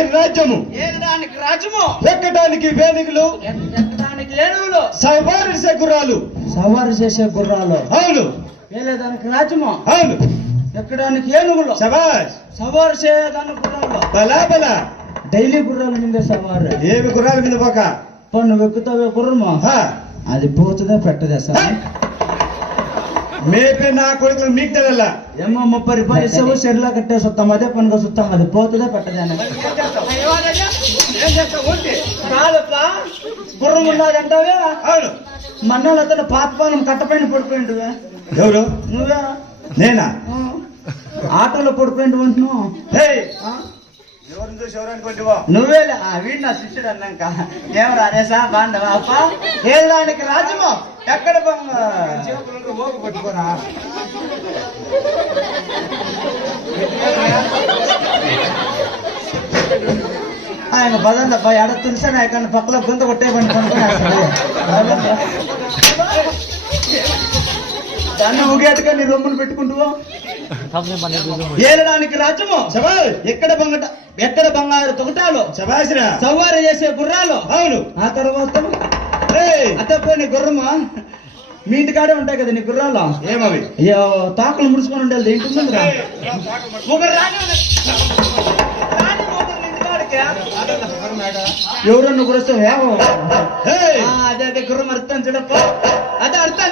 ఏలడానికి రాజ్యము, ఏలడానికి రాజ్యము, ఎక్కడానికి వేదికలు, ఎక్కడానికి ఏనుగులు, సవారు చేసే గుర్రాలు. సవారు చేసే గుర్రాలు. అవును ఏలేదానికి రాజ్యము, అవును. ఎక్కడానికి ఏనుగులు, శబాష్. సవారు చేయడానికి గుర్రాలు. బలా బలా. డైలీ గుర్రాల మీద సవారు. ఏమి గుర్రాల మీద పోక నువ్వు ఎక్కుతావే గుర్రము, హా. అది పోతుందా పెట్టదా సార్? మేపే నా కొడుకులు మీకు తెలలా. ఏమో 30 రూపాయలు ఇస్తావు, చెర్లా కట్టేసి వస్తాం, అదే పనిగా చూస్తాం, అది పోతుందా పెట్టదా? గుర్రం ఉన్నదంటావే. అవును. మన్నాళ్ళు అతను పాతపానం కట్టపైన పడిపోయింటువే. ఎవరు? నువ్వే. నేనా? ఆటోలో పడిపోయింటు అంటున్నావు. ఎవరిని చూసి ఎవరు అనుకుంటావో? నువ్వేలే. వీడు నా శిష్యుడు అన్నాక ఏమరా అనేసా బాండవా అప్ప. ఏదానికి రాజ్యము, ఎక్కడ ఓపు పట్టుకోరా. ఆయన పదండప్ప ఎడ తులసాను ఆయన పక్కలో గుంత కొట్టే పండుకొని దాన్ని ఊగేట్టుగా నీ రొమ్ములు పెట్టుకుంటువా. ఏలడానికి రాజ్యము, ఎక్కడ బంగారు తొగటాలు, శబాసిరా. సవారు చేసే గుర్రాలు. అవును. ఆ తర్వాత అతపోయి గుర్రమా మీ ఇంటికాడే ఉంటాయి కదా నీ గుర్రాలు. ఏమవి? తాకులు ముడుచుకొని ఉండేది ఇంటి ముందు ఎవరన్నా గురిస్తే అదే అదే గుర్రం అర్థం చూడప్ప, అదే అర్థం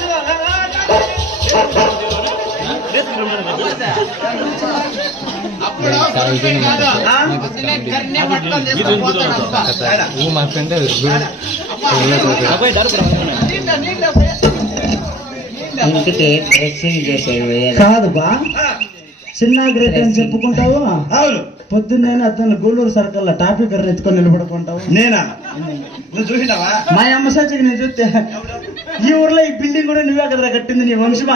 కాదు బా. చిన్న గ్రేట్ అని చెప్పుకుంటావు. అవును. పొద్దున్నే అతను గూడూరు సర్కల్లో టాపిక్ కర్ర ఎత్తుకొని నిలబడుకుంటావు. నేనా? నువ్వు చూసినావా? మా అమ్మ సచ్చికి నేను చూస్తే ఈ ఊర్లో ఈ బిల్డింగ్ కూడా నువ్వే కదరా కట్టింది, నీ వంశం